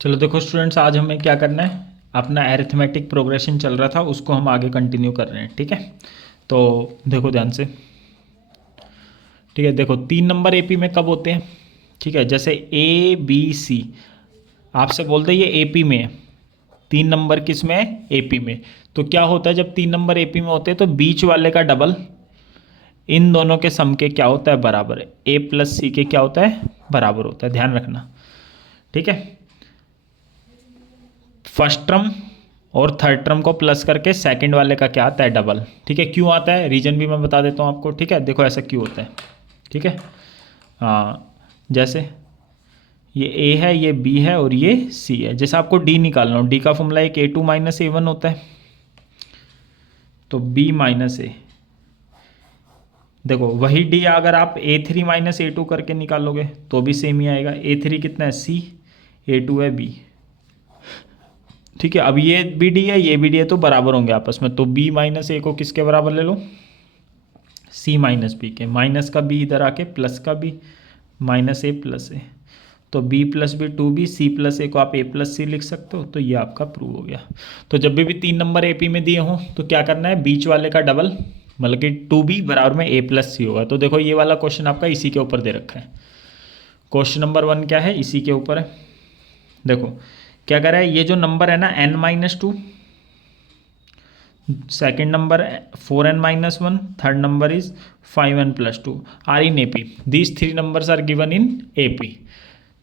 चलो देखो स्टूडेंट्स, आज हमें क्या करना है, अपना एरिथमेटिक प्रोग्रेशन चल रहा था उसको हम आगे कंटिन्यू कर रहे हैं। ठीक है, तो देखो ध्यान से। ठीक है, देखो 3 नंबर एपी में कब होते हैं। ठीक है, जैसे ए बी सी आपसे बोलते हैं ये एपी में है, 3 नंबर किस में है, एपी में। तो क्या होता है जब 3 नंबर एपी में होते हैं तो बीच वाले का डबल इन दोनों के सम के क्या होता है, बराबर है। ए प्लस सी के क्या होता है, बराबर होता है, ध्यान रखना। ठीक है, फर्स्ट टर्म और थर्ड टर्म को प्लस करके सेकंड वाले का क्या आता है, डबल। ठीक है, क्यों आता है रीजन भी मैं बता देता हूँ आपको। ठीक है, देखो ऐसा क्यों होता है। ठीक है, हाँ, जैसे ये ए है, ये बी है और ये सी है। जैसे आपको डी निकालना हो, डी का फॉर्मूला एक A2 माइनस A1 होता है, तो B माइनस ए। देखो वही डी अगर आप A3 माइनस A2 करके निकालोगे तो भी सेम ही आएगा। A3 कितना है, C, A2 है B। ठीक है, अब ये बी डी है, ये बी डी है, तो बराबर होंगे आपस में। तो बी माइनस ए को किसके बराबर ले लो, सी माइनस बी के। माइनस का बी इधर आके प्लस का B, minus A plus A. तो B plus B 2B, C plus A को आप ए प्लस सी लिख सकते हो। तो ये आपका प्रूव हो गया। तो जब भी 3 नंबर एपी में दिए हों तो क्या करना है, बीच वाले का डबल, मतलब कि 2B बराबर में ए प्लस सी होगा। तो देखो ये वाला क्वेश्चन आपका इसी के ऊपर दे रखा है। क्वेश्चन नंबर 1 क्या है, इसी के ऊपर है। देखो क्या कर रहा है, ये जो नंबर है ना n-2, second number 4n-1, third number is 5n+2 are in AP। These 3 numbers are given in AP,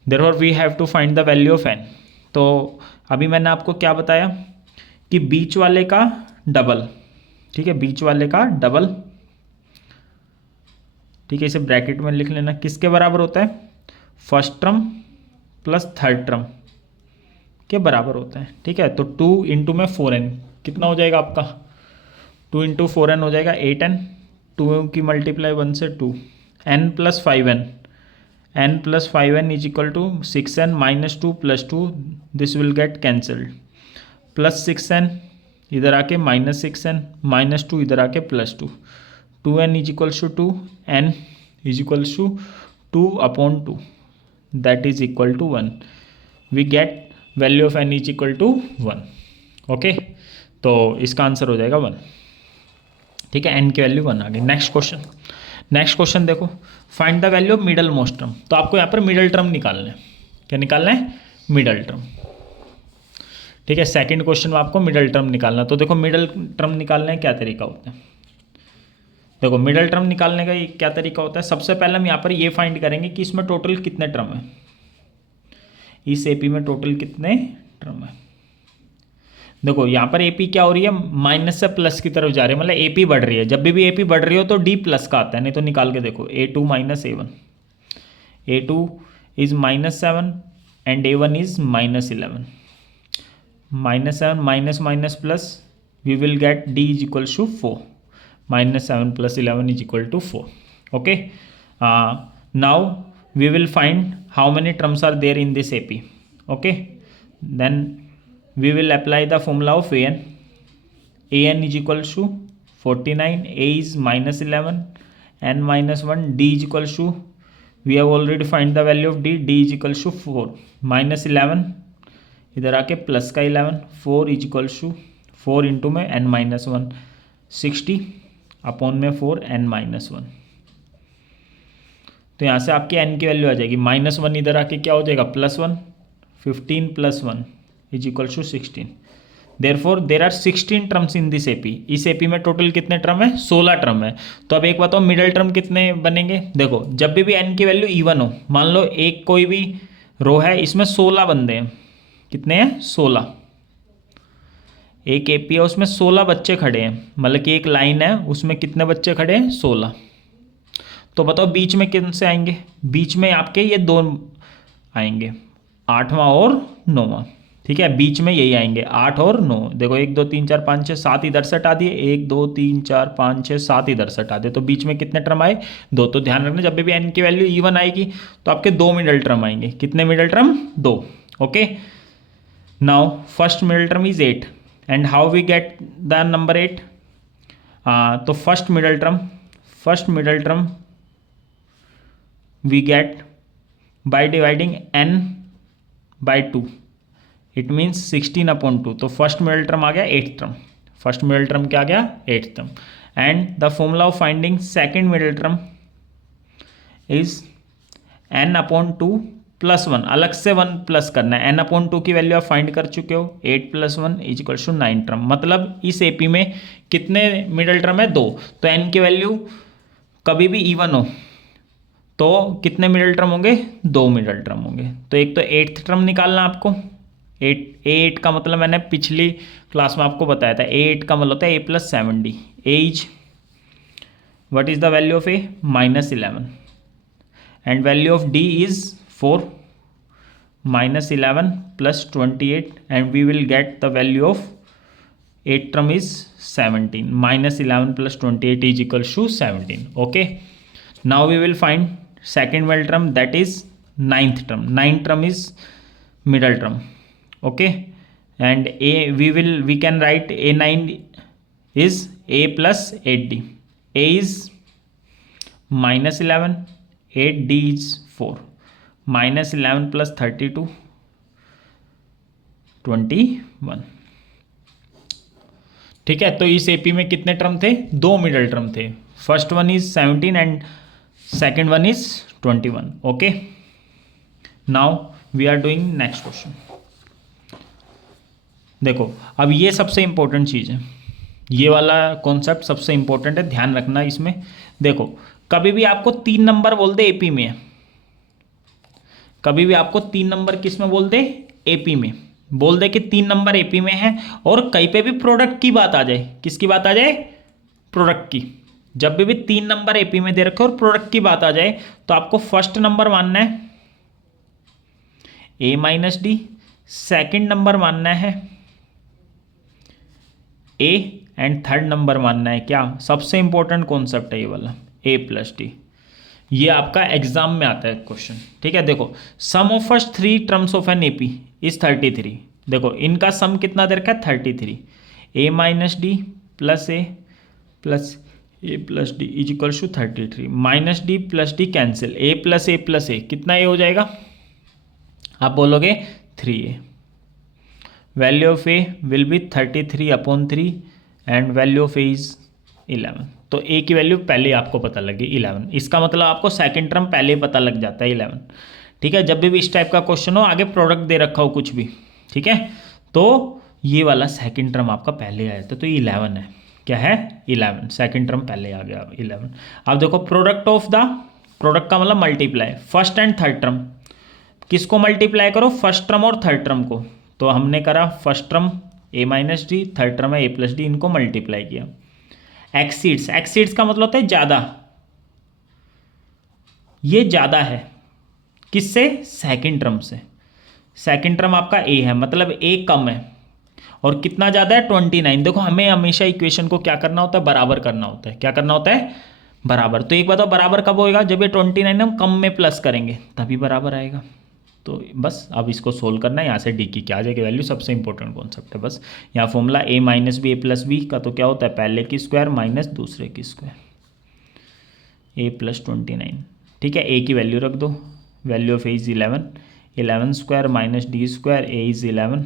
therefore we have to find the value of n। तो अभी मैंने आपको क्या बताया कि बीच वाले का डबल। ठीक है, बीच वाले का डबल। ठीक है, इसे ब्रैकेट में लिख लेना, किसके बराबर होता है, first term plus third term के बराबर होता है। ठीक है, तो 2 इंटू में 4n कितना हो जाएगा आपका, 2 इंटू 4n हो जाएगा 8n। 2 की मल्टीप्लाई 1 से 2, n plus 5n, n plus 5n is equal to 6n minus 2 plus 2, this will get cancelled. Plus 6n इधर आके माइनस 6n, माइनस 2 इधर आके plus 2, 2n is equals to 2, n is equals to 2/2, that is equal to 1। We get value of n is equal to 1। Okay, तो इसका answer हो जाएगा 1। ठीक है, n की वैल्यू 1 आ गई। नेक्स्ट क्वेश्चन देखो, find the value of middle most term. तो आपको यहाँ पर मिडल टर्म निकालना है। क्या निकालना है, मिडल टर्म। ठीक है, सेकंड क्वेश्चन में आपको मिडल टर्म निकालना। तो देखो मिडल टर्म निकालने का क्या तरीका होता है। देखो मिडल टर्म निकालने का क्या तरीका होता है, सबसे पहले हम यहाँ पर ये फाइंड करेंगे कि इसमें टोटल कितने टर्म है, इस एपी में टोटल कितने टर्म है। देखो यहाँ पर एपी क्या हो रही है, माइनस से प्लस की तरफ जा रही है, मतलब एपी बढ़ रही है। जब भी एपी बढ़ रही हो तो डी प्लस का आता है, नहीं तो निकाल के देखो A2 minus A1, A2 is -7 and A1 is -11, -7 minus minus plus, we will get D is equals to 4, -7 + 11 is equal to 4। Okay, now we will find how many terms are there in this AP. Okay, then we will apply the formula of an is equals to 49, a is -11, n -1, d is equals to, we have already find the value of d is equals to 4, -11 इधर आके plus का 11, 4 is equals to 4 into में n-1, 60 upon में 4 n-1। तो यहाँ से आपकी n की वैल्यू आ जाएगी -1, इधर आके क्या हो जाएगा +1, 15 + 1 is equal to 16। Therefore there are 16 terms in this AP. इस एपी में टोटल कितने टर्म है, 16 टर्म है। तो अब एक बताओ मिडल टर्म कितने बनेंगे। देखो जब भी n की वैल्यू इवन हो, मान लो एक कोई भी रो है, इसमें 16 बंदे हैं, कितने हैं 16, एक एपी है उसमें 16 बच्चे खड़े हैं, मतलब कि एक लाइन है उसमें कितने बच्चे खड़े हैं, 16। तो बताओ बीच में किन से आएंगे, बीच में आपके ये दो आएंगे, 8वां और 9वां। ठीक है, बीच में यही आएंगे 8 और 9। देखो 1 2 3 4 5 6 7 इधर से हटा दिए, 1 2 3 4 5 6 7 इधर से हटा दिए, तो बीच में कितने टर्म आए, 2। तो ध्यान रखना जब भी n की वैल्यू इवन आएगी तो आपके 2 मिडल टर्म आएंगे। कितने middle term, 2। Okay, now first middle term is 8 and how we get the number 8। तो first middle term we get by dividing n by 2। It means 16/2। तो फर्स्ट मिडल टर्म आ गया 8th term, first middle term क्या आ गया 8th term. And the formula of finding second middle term is n/2 + 1, अलग से 1 plus करना है। n/2 की value आप फाइंड कर चुके हो, 8 + 1 = 9 टर्म। मतलब इस एपी में कितने मिडल टर्म है 2, तो n की वैल्यू कभी भी इवन हो तो कितने मिडल टर्म होंगे 2 मिडल टर्म होंगे। तो एक तो 8th टर्म निकालना आपको, 8 का मतलब मैंने पिछली क्लास में आपको बताया था, 8 का मतलब होता है a + 7d। a is what is the value of a -11 and value of d is 4 -11 + 28 and we will get the value of 8th term is 17, -11 + 28 is equals to 17. Okay, now we will find second middle term, that is 9th term. 9th term is middle term. Okay, and we can write a9 is a + 8d. a is -11, 8d is 4, -11 + 32 21। ठीक है, तो इस AP में कितने term थे 2 middle term थे, first one is 17 and second one is 21। Okay, now we are doing next question. देखो अब ये सबसे इंपॉर्टेंट चीज़ है, ये वाला कॉन्सेप्ट सबसे इंपॉर्टेंट है, ध्यान रखना इसमें। देखो कभी भी आपको 3 नंबर बोल दे एपी में, कभी भी आपको 3 नंबर किस में बोल दे एपी में, बोल दे कि 3 नंबर एपी में है, और कहीं पे भी प्रोडक्ट की बात आ जाए, किसकी बात आ जाए प्रोडक्ट की, जब भी 3 नंबर एपी में दे रखे और प्रोडक्ट की बात आ जाए तो आपको फर्स्ट नंबर मानना है a - d, सेकेंड नंबर मानना है a एंड थर्ड नंबर मानना है क्या, सबसे इंपॉर्टेंट कॉन्सेप्ट है ये वाला a + d। ये आपका एग्जाम में आता है क्वेश्चन। ठीक है, देखो sum of first 3 terms of an AP is 33। देखो इनका सम कितना दे रखा है 33, a - d + a + d = 33, -d + d cancel, a + a कितना a हो जाएगा, आप बोलोगे 3a। Value of a will be 33/3 and value of a is 11। तो a की वैल्यू पहले आपको पता लगी 11, इसका मतलब आपको सेकंड टर्म पहले पता लग जाता है 11। ठीक है, जब भी इस टाइप का क्वेश्चन हो, आगे प्रोडक्ट दे रखा हो कुछ भी, ठीक है, तो ये वाला सेकंड टर्म आपका पहले आया था, तो ये 11 है, क्या है 11, सेकंड टर्म पहले आ गया 11। अब देखो प्रोडक्ट ऑफ द, प्रोडक्ट का मतलब multiply, first and third term, किसको मल्टीप्लाई करो फर्स्ट टर्म और थर्ड टर्म को, तो हमने करा first term a - d, third term है a + d, इनको मल्टीप्लाई किया। एक्सीड्स, एक्सीड्स का मतलब होता है ज़्यादा, ये ज़्यादा है किससे सेकंड टर्म से, सेकंड टर्म आपका a है, मतलब a कम है, और कितना ज़्यादा है 29। देखो हमें हमेशा इक्वेशन को क्या करना होता है बराबर करना होता है, क्या करना होता है बराबर। तो एक बताओ बराबर कब होएगा, जब ये 29 हम कम में प्लस करेंगे तभी बराबर आएगा। तो बस अब इसको सोल्व करना है, यहाँ से डी की क्या आ जाएगी वैल्यू, सबसे इंपॉर्टेंट कॉन्सेप्ट है बस। यहाँ formula a - b a + b का तो क्या होता है पहले की स्क्वायर माइनस दूसरे की स्क्वायर, a + 29। ठीक है, a की वैल्यू रख दो, value of a is 11, 11 square minus d square, a is 11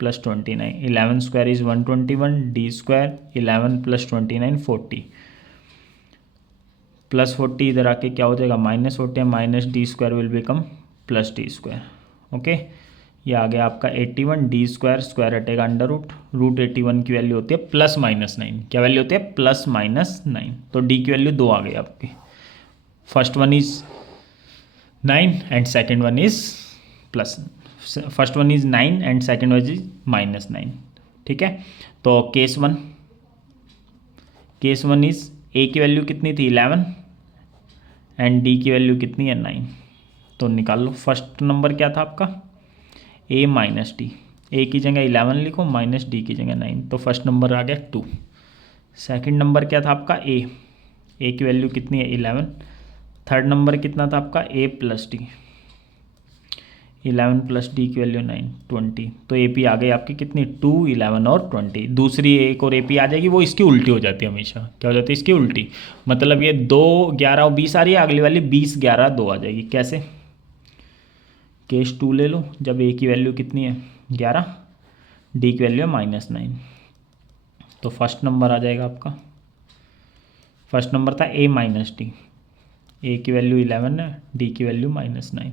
+ 29, 11 square is 121, d square 11 + 29 40, +40 इधर आके क्या हो जाएगा -40, minus D square will become +d square. Okay, ये आ गया आपका 81, d स्क्वायर, स्क्वायर हटेगा √ 81 की वैल्यू होती है +-9, क्या वैल्यू होती है +-9, तो d की वैल्यू 2 आ गई आपकी, first one is 9 and second one is first one is 9 and second one is -9। ठीक है, तो केस वन इज a की वैल्यू कितनी थी 11 एंड d की वैल्यू कितनी है 9, तो निकाल लो। फर्स्ट नंबर क्या था आपका a - d, a की जगह 11 लिखो, माइनस d की जगह 9, तो फर्स्ट नंबर आ गया 2। सेकंड नंबर क्या था आपका a की वैल्यू कितनी है 11, थर्ड नंबर कितना था आपका a + d, 11 + d की वैल्यू 9, 20, तो AP आ गई आपकी कितनी 2, 11 और 20। दूसरी एक और AP आ जाएगी, वो इसकी उल्टी हो जाती है हमेशा, क्या हो जाती है इसकी उल्टी, मतलब ये 2, 11 और 20 आ रही है, अगली वाली 20, 11, 2 आ जाएगी। कैसे, केस 2 ले लो, जब a की वैल्यू कितनी है 11, डी की वैल्यू है -9। तो फर्स्ट नंबर आ जाएगा आपका, फर्स्ट नंबर था a माइनस डी, ए की वैल्यू 11 है, डी की वैल्यू -9,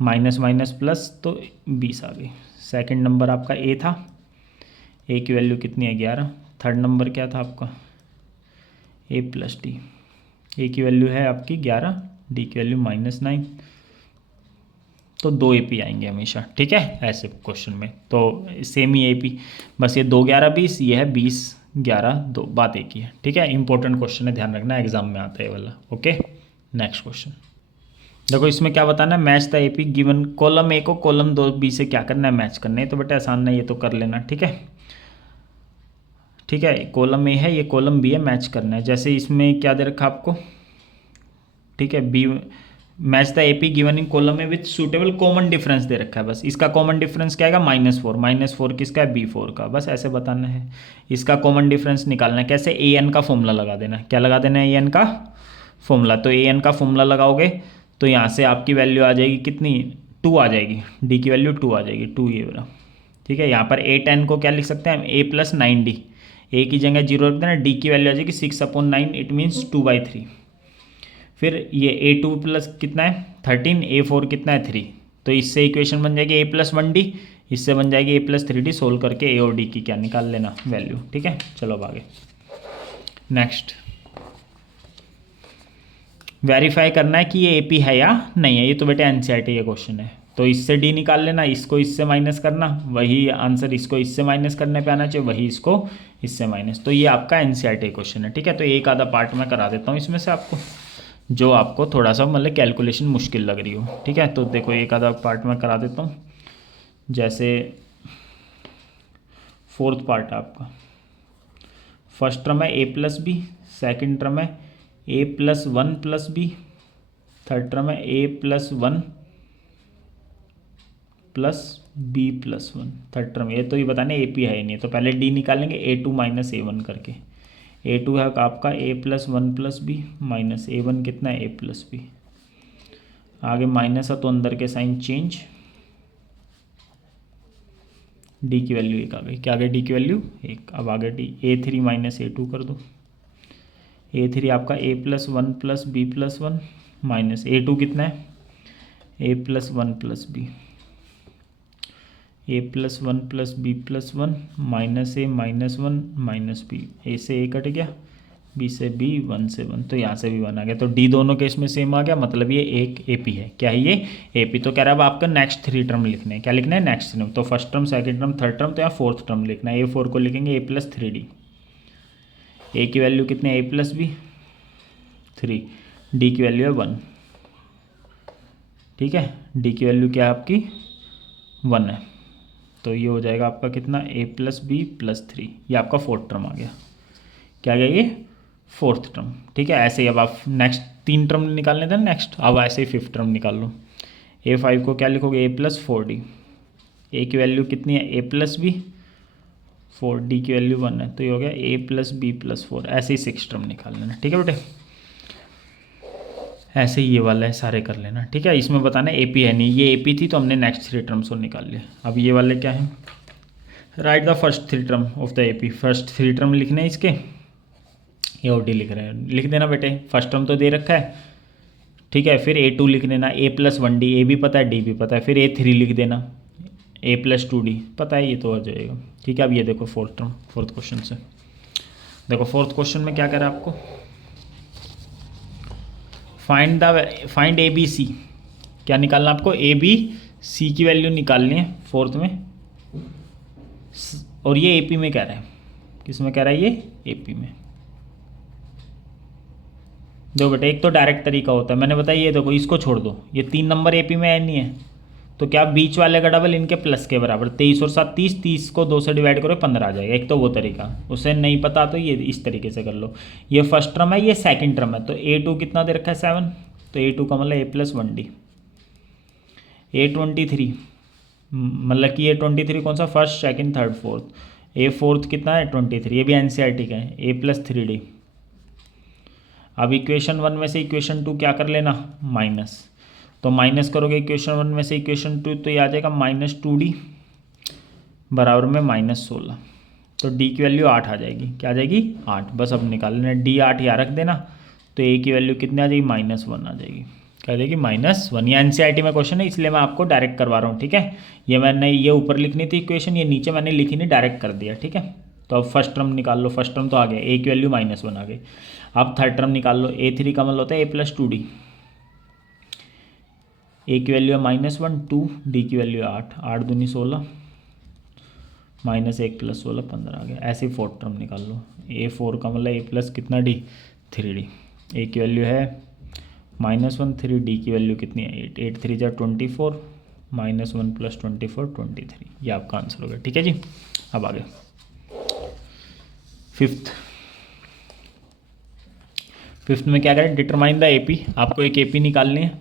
माइनस माइनस प्लस तो 20 आ गई। सेकंड नंबर आपका ए था, ए की वैल्यू कितनी है 11। थर्ड नंबर क्या था आपका ए प्लस डी, ए की वैल्यू है आपकी 11, डी की वैल्यू -9। तो 2 AP आएंगे हमेशा, ठीक है ऐसे क्वेश्चन में। तो सेम ही AP, बस ये 2 11 20, ये है 20 11 2, बात एक ही है, ठीक है। इंपॉर्टेंट क्वेश्चन है, ध्यान रखना एग्जाम में आता है वाला। ओके नेक्स्ट क्वेश्चन देखो, इसमें क्या बताना है, match the AP given column A को कॉलम 2B से क्या करना है, मैच करना है। तो बेटा आसान है, ये तो कर लेना, ठीक है। ठीक है, कॉलम ए है, ये कॉलम बी है, मैच करना है। जैसे इसमें क्या दे रखा आपको, ठीक है, B match the AP given in column में विथ सूटेबल कॉमन डिफरेंस दे रखा है। बस इसका कॉमन डिफरेंस क्या आएगा, -4, -4 किसका है, B4 का, बस ऐसे बताना है। इसका कॉमन डिफरेंस निकालना है कैसे, AN का फॉर्मूला लगा देना है। क्या लगा देना है, AN का फॉर्मूला। तो AN का फॉर्मूला लगाओगे तो यहाँ से आपकी वैल्यू आ जाएगी कितनी, 2 आ जाएगी, डी की वैल्यू 2 आ जाएगी, 2 ये वाला, ठीक है। यहाँ पर A10 को क्या लिख सकते हैं हम, A + 9D, ए की जगह 0 रख देना, डी की वैल्यू आ जाएगी 6/9, इट मीन्स 2/3। फिर ये A2 प्लस कितना है 13, A4 कितना है 3। तो इससे इक्वेशन बन जाएगी A + 1D, इससे बन जाएगी A + 3D। सोल्व करके A और D की क्या निकाल लेना वैल्यू, ठीक है। चलो अब आगे नेक्स्ट, वेरीफाई करना है कि ये AP है या नहीं है। ये तो बेटे NCERT ये क्वेश्चन है, तो इससे D निकाल लेना, इसको इससे माइनस करना, वही आंसर इसको इससे माइनस करने पे आना चाहिए, वही इसको इससे माइनस। तो ये आपका NCERT क्वेश्चन है, ठीक है। तो एक आधा पार्ट मैं करा देता हूँ इसमें से आपको, जो आपको थोड़ा सा मतलब कैलकुलेशन मुश्किल लग रही हो, ठीक है। तो देखो एक आधा पार्ट मैं करा देता हूँ। जैसे फोर्थ पार्ट है आपका, फर्स्ट टर्म है A + B, सेकेंड टर्म है A + 1 + B, थर्ड टर्म है A + 1 + B + 1, थर्ड टर्म। ये तो ये बताने AP है ही नहीं, तो पहले D निकालेंगे A2 - A1 करके। A2 है आपका A + 1 + B माइनस A1 कितना है A + B, आगे माइनस है तो अंदर के साइन चेंज, डी की वैल्यू 1 आ गई। क्या आ गई, डी की वैल्यू 1। अब आगे डी A3 - A2 कर दो, A3 आपका A + 1 + B + 1 माइनस A2 कितना है A + 1 + B, A + 1 + B + 1 minus A -1 - B, A से A कट गया, B से B, 1 से 1, तो यहाँ से भी 1 आ गया। तो D दोनों केस में सेम आ गया, मतलब ये एक AP है। क्या है ये AP। तो कह रहा है अब आपका नेक्स्ट 3 टर्म लिखने हैं। क्या लिखना है, नेक्स्ट टर्म। तो first term, second term, third term, तो यहाँ फोर्थ टर्म लिखना है। A4 को लिखेंगे A + 3D, A की वैल्यू कितनी है A + B 3, D की वैल्यू है 1, ठीक है। D की वैल्यू क्या है आपकी 1 है, तो ये हो जाएगा आपका कितना A + B + 3, ये आपका फोर्थ टर्म आ गया। क्या गया ये फोर्थ टर्म, ठीक है। ऐसे ही अब आप नेक्स्ट 3 टर्म निकालने थे नेक्स्ट, अब ऐसे ही फिफ्थ टर्म निकाल लो। A5 को क्या लिखोगे A + 4D, A की वैल्यू कितनी है A + B 4, D की वैल्यू 1 है, तो ये हो गया A + B + 4। ऐसे ही 6 टर्म निकाल लेना, ठीक है बेटे। ऐसे ही ये वाला है, सारे कर लेना, ठीक है। इसमें बताना AP है नहीं, ये AP थी तो हमने नेक्स्ट 3 टर्म्स को निकाल लिया। अब ये वाले क्या है, right the first 3 term of the AP, first 3 term लिखने हैं इसके, ए और डी लिख रहे हैं, लिख देना बेटे। फर्स्ट टर्म तो दे रखा है, ठीक है। फिर A2 लिख देना, A + 1D, A भी पता है D भी पता है। फिर A3 लिख देना, A + 2D पता है, ये तो हो जाएगा, ठीक है। अब ये देखो फोर्थ टर्म, फोर्थ क्वेश्चन से देखो, फोर्थ क्वेश्चन में क्या करा आपको, फाइंड ABC, क्या निकालना आपको ABC की वैल्यू निकालनी है फोर्थ में, और ये AP में कह रहा है, किस में कह रहा है ये AP में। देखो बेटा, एक तो डायरेक्ट तरीका होता है, मैंने बताया ये देखो, इसको छोड़ दो, ये 3 नंबर AP में है नहीं है, तो क्या बीच वाले का डबल इनके प्लस के बराबर, 23 और 7 30, 30 को 2 से डिवाइड करो 15 आ जाएगा। एक तो वो तरीका, उसे नहीं पता तो ये इस तरीके से कर लो। ये फर्स्ट टर्म है, ये सेकंड टर्म है, तो A2 कितना दे रखा है 7, तो A2 का मतलब A + 1D। A23 मतलब कि A23 कौन सा, first second third fourth, A4 कितना है 23, ये भी NCERT का है, A + 3D। अब इक्वेशन 1 में से इक्वेशन 2 क्या कर लेना माइनस, तो माइनस करोगे इक्वेशन 1 में से इक्वेशन 2, तो ये आ जाएगा -2D बराबर में -16, तो डी की वैल्यू 8 आ जाएगी। क्या आ जाएगी? 8। बस अब निकाल लेना, डी 8 यहाँ रख देना, तो ए की वैल्यू कितनी आ जाएगी? -1 आ जाएगी। क्या आ जाएगी? -1। ये एनसीईआरटी में क्वेश्चन है, इसलिए मैं आपको डायरेक्ट करवा रहा हूँ, ठीक है। ये मैंने ये ऊपर लिखनी थी इक्वेशन, ये नीचे मैंने लिखी नहीं, डायरेक्ट कर दिया, ठीक है। तो अब फर्स्ट टर्म निकाल लो, फर्स्ट टर्म तो आ गया, ए की वैल्यू -1 आ गई। अब थर्ड टर्म निकाल लो, A3 का मतलब होता है A+2D, ए की वैल्यू है -1, 2, डी की वैल्यू है 8, 8 दूनी 16, -1 + 16 15 आ गया। ऐसे ही फोर्थ टर्म निकाल लो, A4 का मतलब A+ कितना D 3D, ए की वैल्यू है -1 3, डी की वैल्यू कितनी है 8, 8 3 जा 24, -1 + 24 23, ये आपका आंसर हो गया, ठीक है जी। अब आगे फिफ्थ में क्या करें? Determine the AP। आपको एक AP निकालनी है,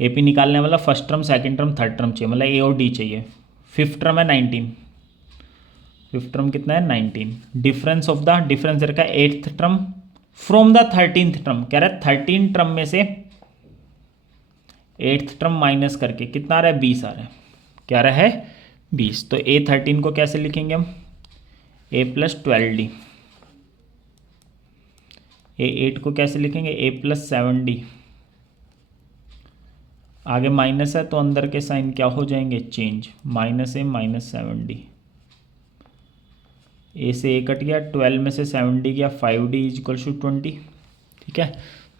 AP निकालने मतलब first term, second term, third term चाहिए, मतलब A और D चाहिए। फिफ्थ टर्म है 19, फिफ्थ टर्म कितना है 19, डिफरेंस ऑफ द, डिफरेंस रखा है eighth term from the 13th term, कह रहा है 13 टर्म में से एट्थ टर्म माइनस करके कितना आ रहा है? 20 आ रहा है। क्या आ रहा है? 20। तो A13 को कैसे लिखेंगे हम? A+12D। A8 को कैसे लिखेंगे? A+7D। आगे माइनस है तो अंदर के साइन क्या हो जाएंगे? Change, -A -7D। ए से ए कट गया, 12 में से 7D गया, 5D = 20, ठीक है।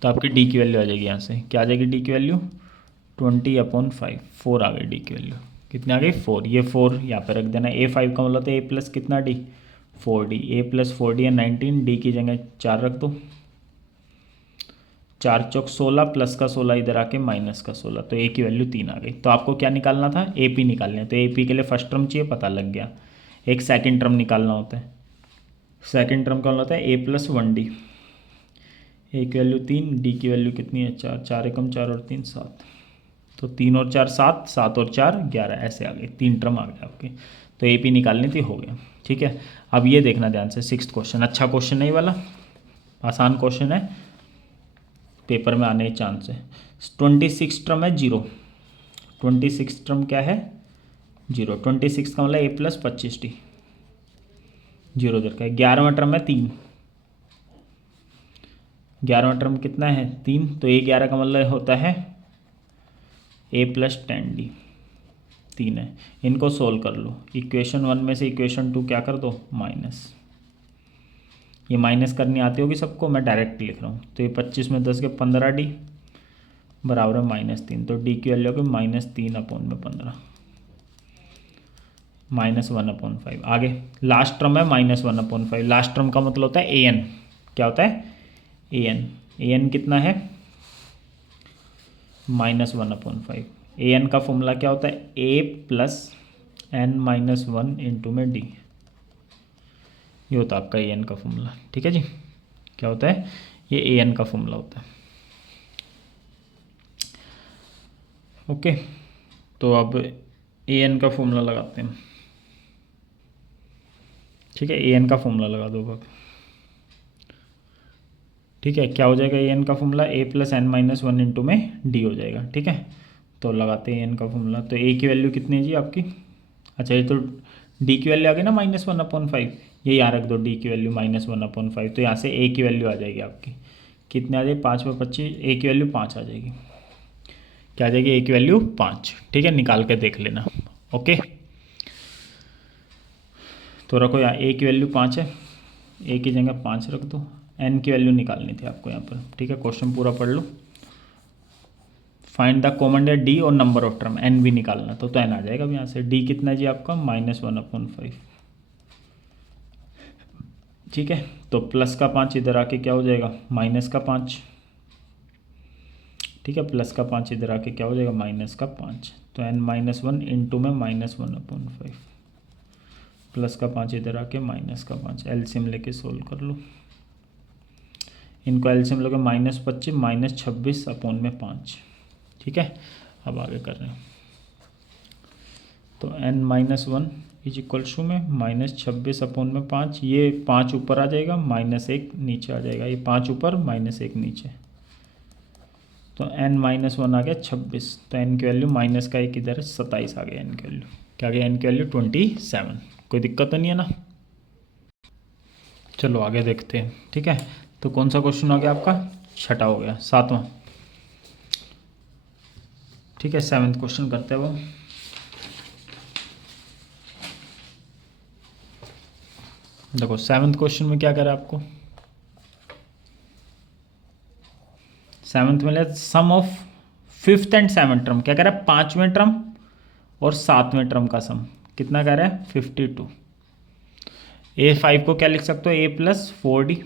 तो आपकी डी की वैल्यू आ जाएगी यहाँ से, क्या आ जाएगी डी की वैल्यू? 20/5, 4 आ गई डी की वैल्यू। कितने आ गई? 4। ये 4 यहाँ पे रख देना। A5 का मतलब है A+ कितना D 4D, A+4D है 19, डी की जगह 4 रख दो, 4 चौक 16, प्लस का 16 इधर आके माइनस का 16, तो ए की वैल्यू 3 आ गई। तो आपको क्या निकालना था? AP निकालना है, तो AP के लिए फर्स्ट टर्म चाहिए, पता लग गया। एक सेकंड टर्म निकालना होता है, सेकंड टर्म का होता है A+1D। ए की वैल्यू 3, डी की वैल्यू कितनी है? 4, 4 एकम 4 और 3 7, तो 3 और 4 7, 7 और 4 11, ऐसे आ गए, 3 टर्म आ गए आपके। तो AP निकालनी थी, हो गया, ठीक है। अब ये देखना ध्यान से, सिक्स्थ क्वेश्चन, अच्छा क्वेश्चन नहीं वाला, आसान क्वेश्चन है, पेपर में आने के चांस है। 26 टर्म है 0, 26 टर्म क्या है? 0। 26 का मतलब A+25D, 0 इधर का है। 11वां टर्म है 3, 11वां टर्म कितना है? 3, तो A11 का मतलब होता है A+10D, 3 है। इनको सोल्व कर लो, इक्वेशन 1 में से इक्वेशन 2 क्या कर दो? माइनस। ये माइनस करनी आती होगी सबको, मैं डायरेक्ट लिख रहा हूँ। तो ये 25 में 10 के 15D बराबर है -3, तो डी की वैल्यू होगी -3/15, -1/5। आगे लास्ट टर्म है -1/5, लास्ट टर्म का मतलब होता है AN। क्या होता है? AN कितना है? -1/5। AN का फॉर्मूला क्या होता है? A+n-1 इंटू में D, ये होता है आपका AN का फॉर्मूला, ठीक है जी। क्या होता है? ये AN का फॉर्मूला होता है, ओके। तो अब AN का फॉर्मूला लगाते हैं, ठीक है। AN का फॉर्मूला लगा दो अब, ठीक है। क्या हो जाएगा AN का फॉर्मूला? A+n-1 इंटू में D हो जाएगा, ठीक है। तो लगाते हैं AN का फॉर्मूला, तो A की वैल्यू कितनी है जी आपकी? अच्छा, ये तो D की वैल्यू आ गई ना -1/5, ये यहाँ रख दो, D की वैल्यू -1/5, तो यहाँ से A की वैल्यू आ जाएगी आपकी, कितने आ जाएगी? 5/25, A की वैल्यू 5 आ जाएगी। क्या आ जाएगी? A की वैल्यू 5, ठीक है। निकाल के देख लेना, ओके। तो रखो यहाँ A की वैल्यू 5 है, A की जगह 5 रख दो। N की वैल्यू निकालनी थी आपको यहाँ पर, ठीक है। क्वेश्चन पूरा पढ़ लो। Find the common date D और नंबर ऑफ टर्म, N भी निकालना, तो N आ जाएगा अब यहाँ से। D कितना है जी आपका? -1/5, ठीक है। तो प्लस का 5 इधर आके क्या हो जाएगा? माइनस का 5, ठीक है। प्लस का 5 इधर आके क्या हो जाएगा? -5, तो n-1 इंटू में -1/5, प्लस का 5 इधर आके -5, एलसीएम लेके सोल्व कर लो। इनको एलसीएम लोगे -25 -26/5, ठीक है। अब आगे कर रहे हैं, तो n-1 = में -26/5, ये 5 ऊपर आ जाएगा, -1 नीचे आ जाएगा, ये 5 ऊपर -1 नीचे, तो n-1 आ गया 26, तो n की वैल्यू माइनस का 1 इधर है 27 आ गया n की वैल्यू, क्या गया n की वैल्यू 27। कोई दिक्कत तो नहीं है ना। चलो आगे देखते हैं। ठीक है, तो कौन सा क्वेश्चन हो गया आपका? छठा हो गया, सातवां। ठीक है, 7th क्वेश्चन करते हैं वो। देखो 7th क्वेश्चन में क्या कह रहा है आपको? 7th में ले सम of 5th and 7th term. क्या कह रहा है? 5वें टर्म और 7वें टर्म का सम कितना कह रहा है? 52। A5 को क्या लिख सकते हो? A+4D।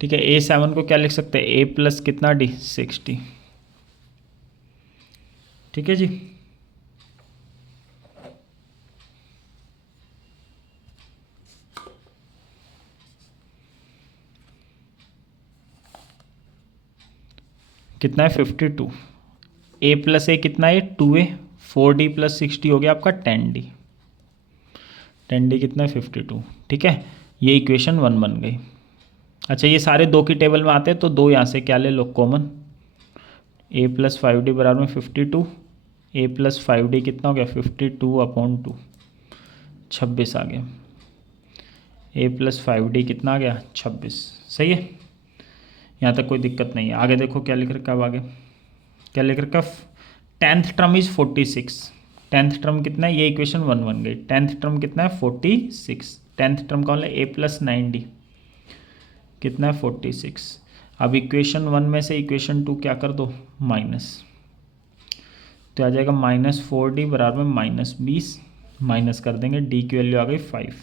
ठीक है, A7 को क्या लिख सकते हैं? A प्लस कितना D? 60। ठीक है जी। कितना है? 52। A प्लस A कितना है? 2A। 4D प्लस 60 हो गया आपका 10D। 10D कितना है? 52। ठीक है, ये इक्वेशन 1 बन गई। अच्छा, ये सारे 2 की टेबल में आते हैं तो 2 यहाँ से क्या ले लो? कॉमन। A+5D बराबर में 52। A+5D कितना हो गया? 52/2। 26 आ गया। A+5D कितना आ गया? 26। सही है, यहाँ तक कोई दिक्कत नहीं है। आगे देखो क्या लिख रखा है। अब आगे क्या लिख रखा है? 10th term is 46। 10th term कितना है? ये इक्वेशन 1 बन गई। 10th टर्म कितना है? 46। 10th टर्म का मतलब A+9D कितना है? 46। अब इक्वेशन 1 में से इक्वेशन 2 क्या कर दो? माइनस, तो आ जाएगा -4D बराबर में -20। माइनस कर देंगे, D की वैल्यू आ गई 5।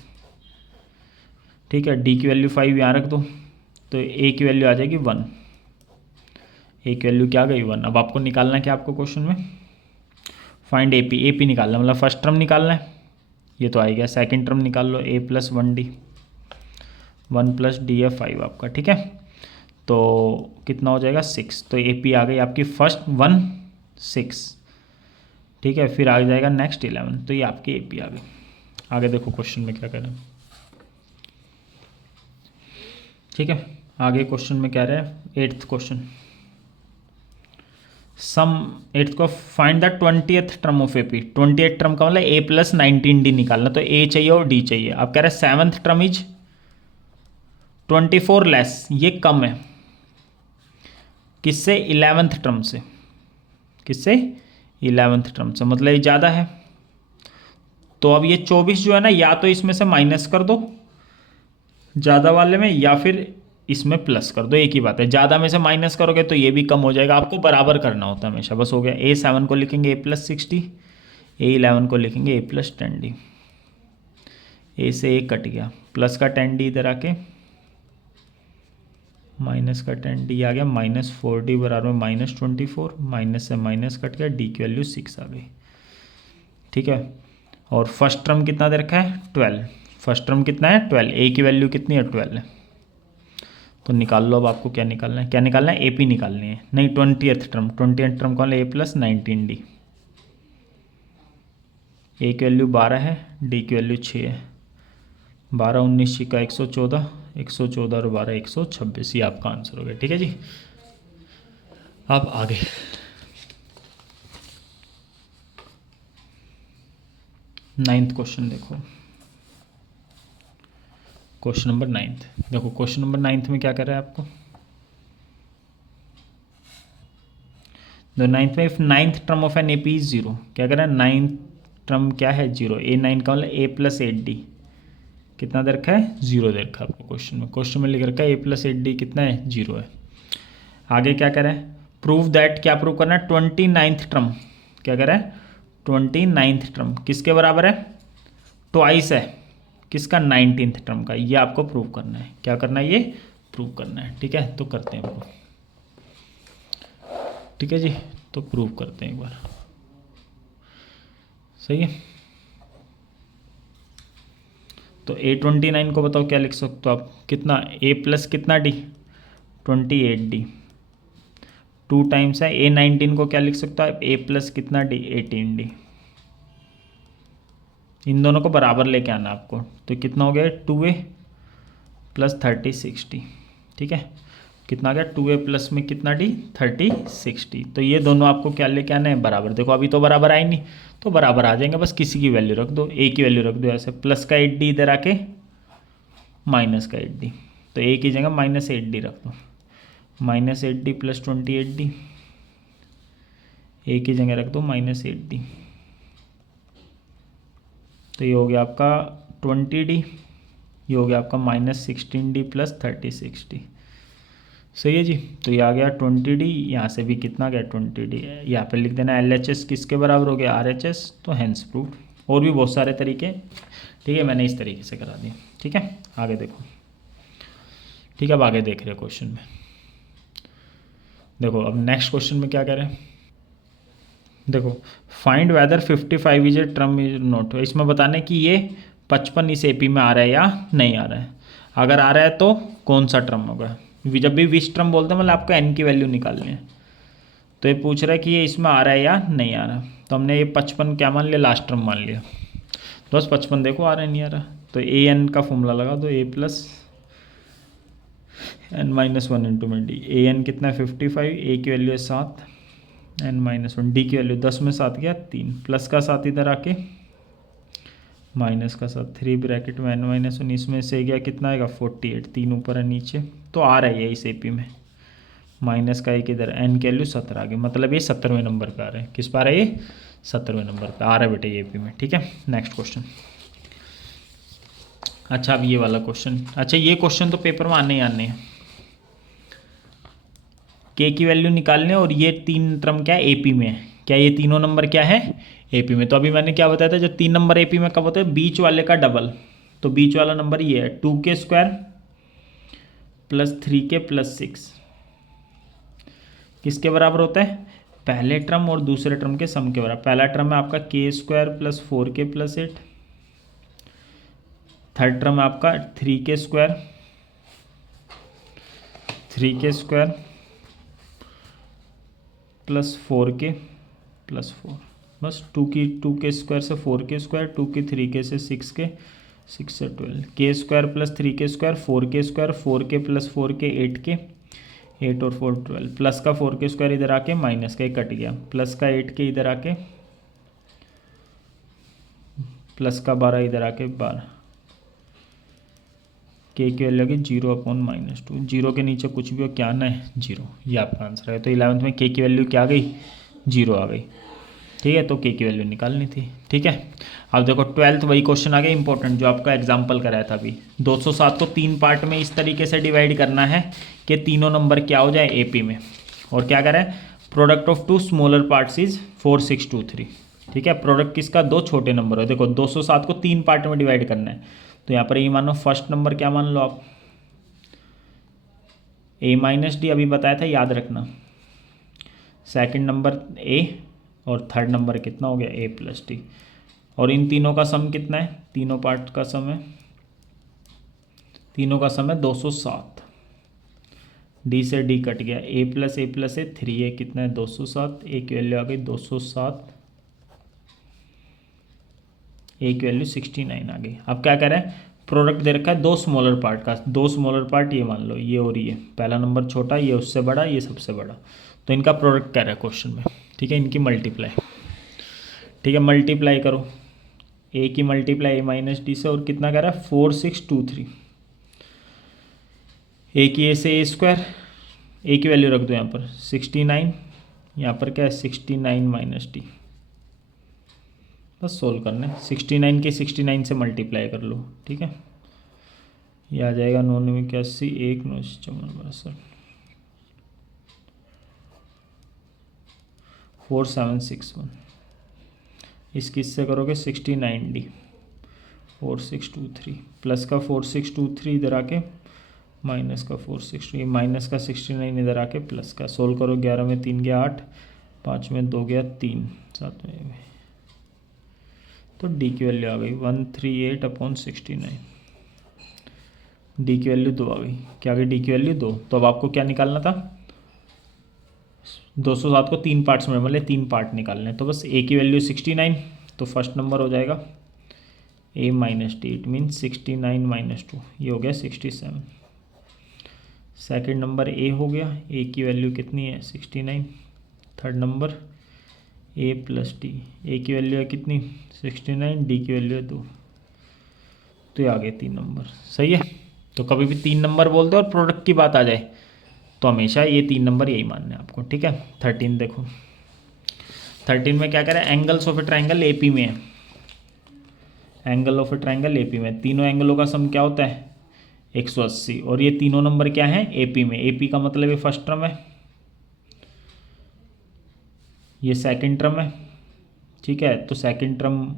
ठीक है, D की वैल्यू 5 यहाँ रख दो, तो A की वैल्यू आ जाएगी 1। A की वैल्यू क्या आ गई? 1। अब आपको निकालना है क्या? आपको क्वेश्चन में फाइंड AP निकालना, मतलब फर्स्ट टर्म निकालना है। ये तो आ गया। सेकंड टर्म निकाल लो, A+1D। 1+D है 5 आपका। ठीक है, तो कितना हो जाएगा? 6। तो AP आ गई आपकी फर्स्ट 1 6। ठीक है, फिर आ जाएगा नेक्स्ट 11। तो ये आपकी AP आ गई। आगे देखो क्वेश्चन में क्या करें। ठीक है, आगे क्वेश्चन में क्या रहा है? 8th question. सम 8th को find the 20th term of AP। 20th term का मतलब A+19D निकालना, तो A चाहिए और D चाहिए। अब कह रहे हैं 7th टर्म इज 24 लेस, ये कम है किससे? 11th टर्म से। किससे? 11th टर्म से, मतलब ये ज़्यादा है। तो अब ये 24 जो है ना, या तो इसमें से माइनस कर दो ज़्यादा वाले में, या फिर इसमें प्लस कर दो। एक ही बात है, ज़्यादा में से माइनस करोगे तो ये भी कम हो जाएगा। आपको बराबर करना होता है हमेशा। बस हो गया। A7 को लिखेंगे A+60। A11 को लिखेंगे A+10D। A से A कट गया, प्लस का 10D इधर आके माइनस का 10D आ गया। -4D बराबर में -24। माइनस से माइनस कट गया, D की वैल्यू 6 आ गई। ठीक है, और फर्स्ट टर्म कितना दे रखा है? 12। फर्स्ट टर्म कितना है? 12। A की वैल्यू कितनी है? 12 है। तो निकाल लो। अब आपको क्या निकालना है? क्या निकालना है? AP निकालनी है। नहीं, 20th टर्म। 20th टर्म कौन? A+19D। A की वैल्यू 12 है, D की वैल्यू 6 है। 12 19 का 114। 114 और 12 126। ये आपका आंसर हो गया। ठीक है जी। अब आगे 9th क्वेश्चन देखो। क्वेश्चन नंबर 9th देखो। क्वेश्चन नंबर 9th में क्या कर रहा है आपको? द 9th में if 9th term of an AP is 0। क्या कर रहा है? 9th टर्म क्या है? 0। A9 का मतलब A+8D कितना दे रखा है? 0 दे रखा है आपको क्वेश्चन में। क्वेश्चन में लिख रखा है A+8D कितना है? 0 है। आगे क्या कह रहा है? प्रूव दैट, क्या प्रूव करना है? 29th term. क्या कह रहा है? 29th टर्म किसके बराबर है? ट्वाइस है किसका? 19th टर्म का। ये आपको प्रूव करना है। क्या करना है? ये प्रूव करना है। ठीक है, तो करते हैं प्रूव। ठीक है जी, तो प्रूव करते हैं एक बार। सही है, तो A29 को बताओ क्या लिख सकते हो आप? कितना? A प्लस कितना D? 28D। 2 टाइम्स है। A19 को क्या लिख सकते हो आप? A प्लस कितना D? 18D। इन दोनों को बराबर लेके आना आपको, तो कितना हो गया? 2A + 30 60। ठीक है, कितना आ गया 2a प्लस में कितना डी 30/60। तो ये दोनों आपको क्या लेके आना है बराबर। देखो अभी तो बराबर आए नहीं, तो बराबर आ जाएंगे, बस किसी की वैल्यू रख दो, a की वैल्यू रख दो ऐसे। प्लस का 8d इधर आके माइनस का 8d, तो a की जगह -8d रख दो, -8d प्लस 28d, a की जगह रख दो -8d, तो ये हो गया आपका 20d, ये हो गया आपका -16d प्लस 30/60। सही है जी। तो ये आ गया 20d, यहाँ से भी कितना गया 20d, यहाँ पे लिख देना LHS किसके बराबर हो गया RHS, तो हैंस प्रूव्ड। और भी बहुत सारे तरीके, ठीक है, मैंने इस तरीके से करा दिया। ठीक है, आगे देखो। ठीक है, अब आगे देख रहे हो क्वेश्चन में। देखो अब नेक्स्ट क्वेश्चन में क्या कह रहे हैं, देखो find whether 55 is a term is not. इसमें बताने कि ये 55 इस AP में आ रहा है या नहीं आ रहा है। अगर आ रहा है तो कौन सा ट्रम होगा। जब भी विच ट्रम बोलते हैं मतलब आपको n की वैल्यू निकालनी है। तो ये पूछ रहा है कि ये इसमें आ रहा है या नहीं आ रहा। तो हमने ये 55 क्या मान लिया, लास्ट ट्रम मान लिया। तो बस 55 देखो आ रहा है नहीं आ रहा, तो an का फॉर्मूला लगा दो, a प्लस n-1 इंटू में डी। an कितना है 55, a की वैल्यू है 7, n-1, d की वैल्यू 10 में 7 गया 3, प्लस का 7 इधर आके माइनस का 7, 3 ब्रैकेट में n-1, इसमें से गया कितना आएगा 48, 3 ऊपर है नीचे, तो आ रहा है ये इस AP में। माइनस का 1 इधर, n की वैल्यू 17 आ गई, मतलब ये 17वें नंबर पे आ रहा है। किस पर आ रहा है ये, 17वें नंबर पे आ रहा है बेटे ये AP में। ठीक है, नेक्स्ट क्वेश्चन। अच्छा अब ये वाला क्वेश्चन, अच्छा ये क्वेश्चन तो पेपर में आने ही आने हैं। k की वैल्यू निकालने, और ये 3 टर्म क्या है AP में है। क्या ये तीनों नंबर क्या है AP में। तो अभी मैंने क्या बताया था, जो 3 नंबर AP में कब होता है, बीच वाले का डबल। तो बीच वाला नंबर ये है 2k² प्लस 3k प्लस 6 किसके बराबर होता है, पहले टर्म और दूसरे टर्म के सम के बराबर। पहला टर्म है आपका k² plus 4k plus 8, third term है आपका 3k² प्लस 4k प्लस 4, बस 2k² से 4k², 2k 3k से 6k, 6 से 12, k² plus 3k², 4k², 4k plus 4k 8k, 8 और 4 12, प्लस का 4k² इधर आके माइनस का 1 कट गया, प्लस का 8k इधर आके, प्लस का 12 इधर आके 12, k की वैल्यू होगी 0/-2, 0 के नीचे कुछ भी हो क्या आना है 0, ये आपका आंसर है। तो 11th में k की वैल्यू क्या आ गई 0 आ गई। ठीक है, तो k की वैल्यू निकालनी थी। ठीक है, अब देखो 12th वही क्वेश्चन आ गया इंपॉर्टेंट, जो आपका एग्जाम्पल कराया था अभी। 207 को 3 पार्ट में इस तरीके से डिवाइड करना है कि तीनों नंबर क्या हो जाए AP में। और क्या करें, product of 2 smaller parts is 4623। ठीक है, प्रोडक्ट किसका, 2 छोटे नंबर हो। देखो 207 को 3 पार्ट में डिवाइड करना है, तो यहाँ पर ये मानो फर्स्ट नंबर क्या मान लो आप, a-d अभी बताया था याद रखना, सेकंड नंबर a, और थर्ड नंबर कितना हो गया a प्लस d। और इन तीनों का सम कितना है, तीनों पार्ट का सम है, तीनों का सम है 207। d से d कट गया, a प्लस a 3a कितना है 207, a की वैल्यू आ गई 207, a की वैल्यू 69 आ गई। अब क्या करें, प्रोडक्ट दे रखा है 2 स्मॉलर पार्ट का, 2 स्मॉलर पार्ट ये मान लो ये और ये, पहला नंबर छोटा, ये उससे बड़ा, ये सबसे बड़ा, तो इनका प्रोडक्ट कह रहा है क्वेश्चन में। ठीक है, इनकी मल्टीप्लाई, ठीक है मल्टीप्लाई करो, a की मल्टीप्लाई a-d से, और कितना कह रहा है 4623, a की a से a², a की वैल्यू रख दो यहाँ पर 69, यहाँ पर क्या है 69 - d, बस सोल्व करना है। 69 के 69 से मल्टीप्लाई कर लो। ठीक है, ये आ जाएगा 981, 1 9 54 4761। इसकी इससे करोगे 69d 4623, प्लस का 4623 इधर आके माइनस का 462, माइनस का 69 इधर आके प्लस का, सोल्व करो 11 में 3 गया 8, 5 में 2 गया 3, 7 में, तो d की वैल्यू आ गई 138/69, d की वैल्यू 2 आ गई। क्या आ गई d की वैल्यू 2। तो अब आपको क्या निकालना था, 207 को 3 पार्ट्स में, मतलब 3 पार्ट निकालने, तो बस a की वैल्यू 69, तो फर्स्ट नंबर हो जाएगा a - d, इट मीन 69 - 2, ये हो गया 67, सेकंड नंबर ए हो गया, ए की वैल्यू कितनी है 69। Third number A plus D, A की वैल्यू है कितनी 69, डी की वैल्यू है 2। तो ये आ गए 3 नंबर। सही है। तो कभी भी 3 नंबर बोल दो और प्रोडक्ट की बात आ जाए तो हमेशा ये 3 नंबर यही मानने हैं आपको। ठीक है। 13 देखो, 13 में क्या कह रहा है, angles of A triangle AP में है। Angle of A triangle AP में, तीनों एंगलों का सम क्या होता है 180। और ये तीनों नंबर क्या है एपी में। एपी का मतलब ये फर्स्ट टर्म है, ये सेकंड टर्म है। ठीक है। तो सेकंड टर्म,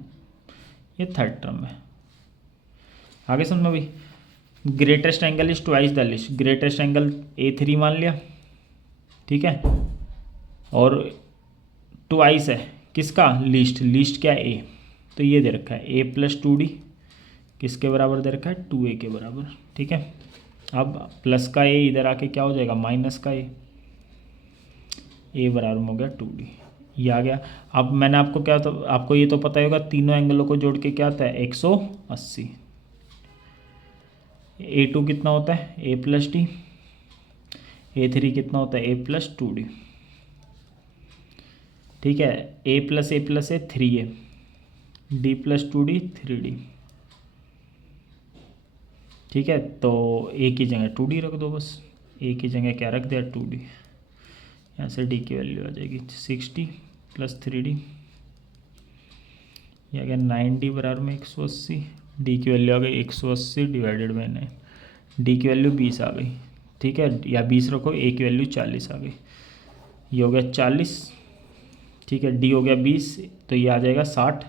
ये थर्ड टर्म है। आगे समझो भाई। Greatest angle is twice the list. Greatest angle A3 मान लिया। ठीक है। और ट्वाइस है किसका, लीस्ट। लीस्ट क्या है ए, तो ये दे रखा है a प्लस 2d किसके बराबर दे रखा है 2a के बराबर। ठीक है। अब प्लस का a इधर आके क्या हो जाएगा माइनस का a बराबर हो गया 2d, ये आ गया। अब मैंने आपको क्या, तो आपको ये तो पता ही होगा तीनों एंगलों को जोड़ के क्या आता है 180। A2 कितना होता है a प्लस डी, A3 कितना होता है a प्लस 2d। ठीक है। a plus A 3a, d plus 2d 3d। ठीक है। तो a की जगह 2d रख दो बस, a की जगह क्या रख दिया 2d। यहाँ से d की वैल्यू आ जाएगी 60 प्लस 3d, या गया 9d बराबर में 180। d की वैल्यू आ गई 180 डिवाइडेड बाई 9, d की वैल्यू 20 आ गई। ठीक है। या 20 रखो, a की वैल्यू 40 आ गई, ये हो गया 40। ठीक है। d हो गया 20, तो ये आ जाएगा 60,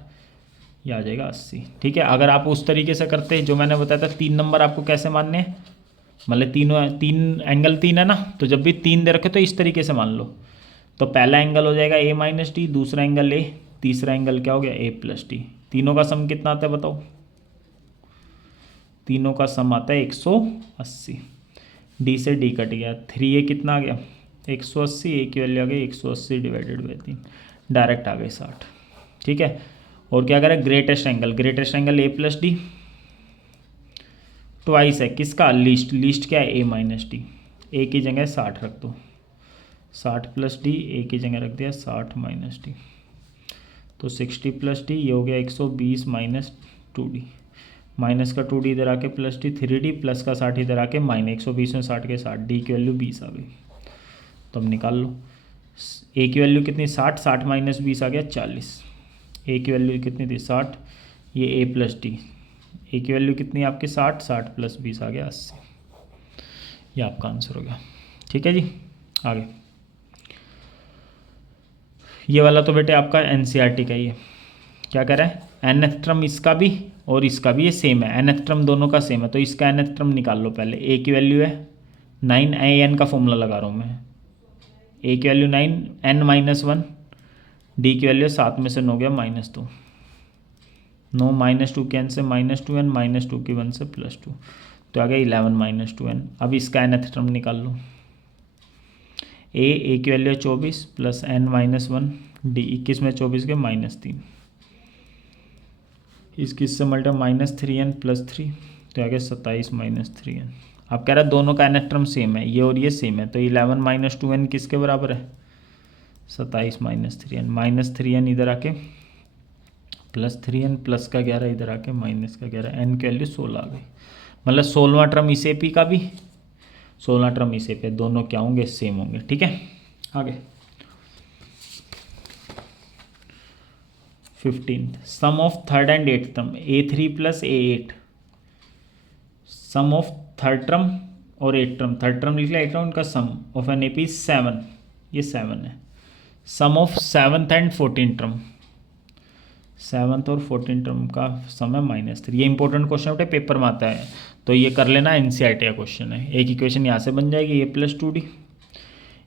ये आ जाएगा 80। ठीक है। अगर आप उस तरीके से करते हैं जो मैंने बताया था, 3 नंबर आपको कैसे मानने हैं, मतलब तीन एंगल 3 है ना, तो जब भी 3 दे रखे तो इस तरीके से मान लो। तो पहला एंगल हो जाएगा a माइनस डी, दूसरा एंगल a, तीसरा एंगल क्या हो गया a प्लस डी। तीनों का सम कितना आता है बताओ, तीनों का सम आता है 180। d से d कट गया, 3a कितना आ गया 180, a की वैल्यू आ गई 180 डिवाइडेड बाई 3, डायरेक्ट आ गई 60। ठीक है। और क्या करें, greatest angle, greatest angle a plus D twice है किसका, लीस्ट। लीस्ट क्या है a माइनस डी, a की जगह 60 रख दो, 60 प्लस डी, a की जगह रख दिया 60 माइनस डी, तो 60 प्लस डी, ये हो गया 120 माइनस 2d, माइनस का 2d इधर आके प्लस डी 3d, प्लस का 60 इधर आके माइनस 120 में 60 के 60, d की वैल्यू 20 आ गई। तो अब निकाल लो, a की वैल्यू कितनी 60, 60 माइनस 20 आ गया 40, a की वैल्यू कितनी थी 60, ये a प्लस डी, a की वैल्यू कितनी आपकी 60, 60 प्लस 20 आ गया 80, ये आपका आंसर हो गया। ठीक है जी। आगे ये वाला तो बेटे आपका एनसीईआरटी का ही है। क्या कह रहा है, nth टर्म इसका भी और इसका भी ये सेम है, nth टर्म दोनों का सेम है, तो इसका nth टर्म निकाल लो पहले। a की वैल्यू है 9, an का फॉर्मूला लगा रहा हूँ मैं, a की वैल्यू 9, n माइनस 1, d की वैल्यू 7 में से 9 गया -2, 9 -2 के n से -2n, -2 की 1 से +2, तो आ गया 11 -2n। अब इसका nth टर्म निकाल लो, a की value 24 plus n minus 1, d 21 में 24 के -3, इसकिस से मल्टा -3n प्लस 3, तो आ गया 27 -3n। अब कह रहा है दोनों का nth टर्म सेम है, ये और ये सेम है, तो 11 -2n किसके बराबर है 27 -3n, -3n इधर आके +3n, प्लस का 11 इधर आके माइनस का 11, n की वैल्यू 16 आ गई। मतलब 16वां टर्म इस AP का भी, 16वां टर्म इस AP, दोनों क्या होंगे सेम होंगे। ठीक है। आगे 15th, sum of third and eighth term A3 plus A8, sum of third term और एट टर्म, थर्ड टर्म लिख लिया, एट टर्म, उनका सम ऑफ एन AP 7, ये 7 है। सम of 7th and 14th term, 7th और 14th टर्म का सम है -3। ये इंपॉर्टेंट क्वेश्चन बेटे पेपर में आता है, तो ये कर लेना, एनसीईआरटी का क्वेश्चन है। एक इक्वेशन यहाँ से बन जाएगी a प्लस 2d,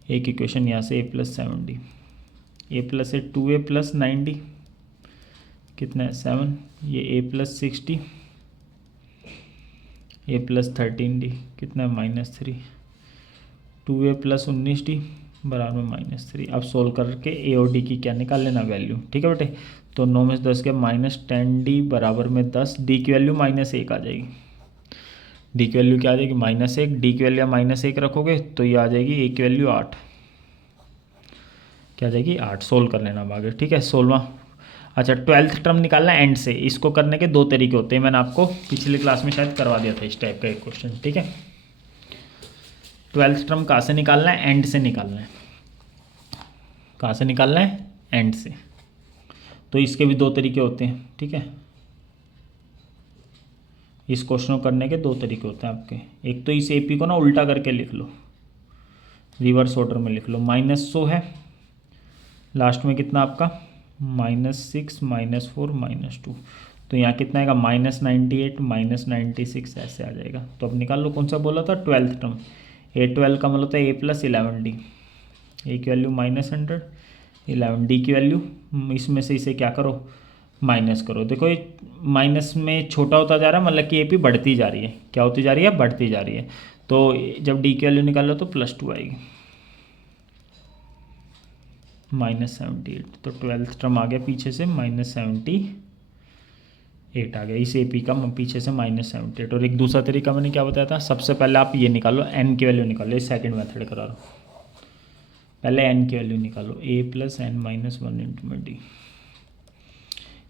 एक इक्वेशन यहाँ से a plus 7d, a plus 2a plus 9d कितना है 7, ये a plus 6d, a plus 13d कितना है -3, 2a प्लस 19d बराबर में -3। अब सोल्व करके a और d की क्या निकाल लेना वैल्यू। ठीक है बेटे। तो 9 में से 10 के -10d बराबर में 10, d की वैल्यू -1 आ जाएगी, डी की वैल्यू क्या आ जाएगी -1, डी की वैल्यू -1 रखोगे तो ये आ जाएगी ए की वैल्यू 8, क्या आ जाएगी 8। सोल्व कर लेना अब आगे, ठीक है। 16वां, अच्छा 12th टर्म निकालना है एंड से। इसको करने के दो तरीके होते हैं, मैंने आपको पिछली क्लास में शायद करवा दिया था इस टाइप का एक क्वेश्चन, ठीक है। 12th टर्म कहाँ से निकालना है, एंड से निकालना है। कहाँ से निकालना है, एंड से। तो इसके भी दो तरीके होते हैं, ठीक है। इस क्वेश्चन को करने के दो तरीके होते हैं आपके। एक तो इस एपी को ना उल्टा करके लिख लो, रिवर्स ऑर्डर में लिख लो। -100 है, लास्ट में कितना आपका -6 -4 -2, तो यहाँ कितना आएगा -98 -96 ऐसे आ जाएगा। तो अब निकाल लो कौन सा बोला था 12th टर्म। A12 का मतलब होता है A+11D। ए की वैल्यू -100, 11 डी की वैल्यू, इसमें से इसे क्या करो माइनस करो। देखो ये माइनस में छोटा होता जा रहा है, मतलब कि एपी बढ़ती जा रही है। क्या होती जा रही है, बढ़ती जा रही है। तो जब डी की वैल्यू निकालो तो +2 आएगी, -78। तो 12th टर्म आ गया पीछे से -78 आ गया इस एपी का पीछे से -78। और एक दूसरा तरीका मैंने क्या बताया था, सबसे पहले आप ये निकालो एन की वैल्यू निकालो, ये सेकंड मेथड करा लो। पहले एन की वैल्यू निकालो, a+n-1 इंटू में डी,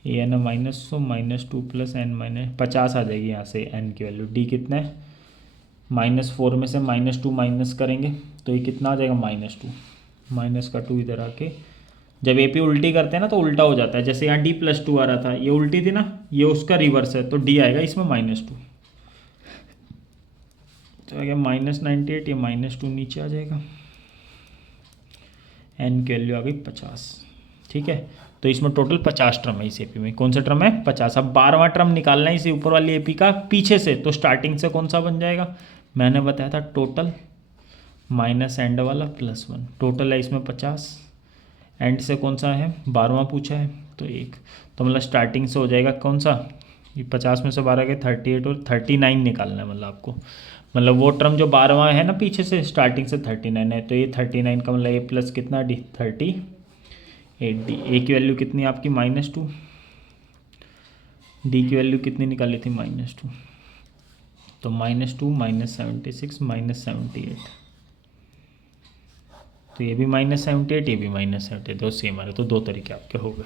ए एन -100 -2 + n 50 आ जाएगी यहाँ से एन की वैल्यू। डी कितना है -4 में से -2 माइनस करेंगे तो ये कितना आ जाएगा -2, माइनस का 2 इधर आके। जब ए पी उल्टी करते हैं ना तो उल्टा हो जाता है, जैसे यहाँ D+2 आ रहा था, ये उल्टी थी ना, ये उसका रिवर्स है, तो डी आएगा इसमें -2। तो आ गया -98, ये -2 नीचे आ जाएगा, एन की वैल्यू आ गई 50, ठीक है। तो इसमें टोटल 50 टर्म है इस एपी में। कौन सा टर्म है 50। अब 12वां टर्म निकालना है इसी ऊपर वाली एपी का पीछे से, तो स्टार्टिंग से कौन सा बन जाएगा, मैंने बताया था टोटल माइनस एंड वाला +1। टोटल है इसमें 50, एंड से कौन सा है 12वां पूछा है तो 1। तो मतलब स्टार्टिंग से हो जाएगा कौन सा, ये 50 में से 12 गए 38 और 39 निकालना है मतलब आपको। मतलब वो टर्म जो 12वां है ना पीछे से, स्टार्टिंग से 39 है, तो ये 39 का मतलब ए प्लस कितना डी 38 डी। ए की वैल्यू कितनी आपकी -2, डी की वैल्यू कितनी निकाली थी -2, तो -2 -76 -78, तो ये भी -78 ये भी -78, दो सेम आ रहे, तो दो तरीके आपके हो गए।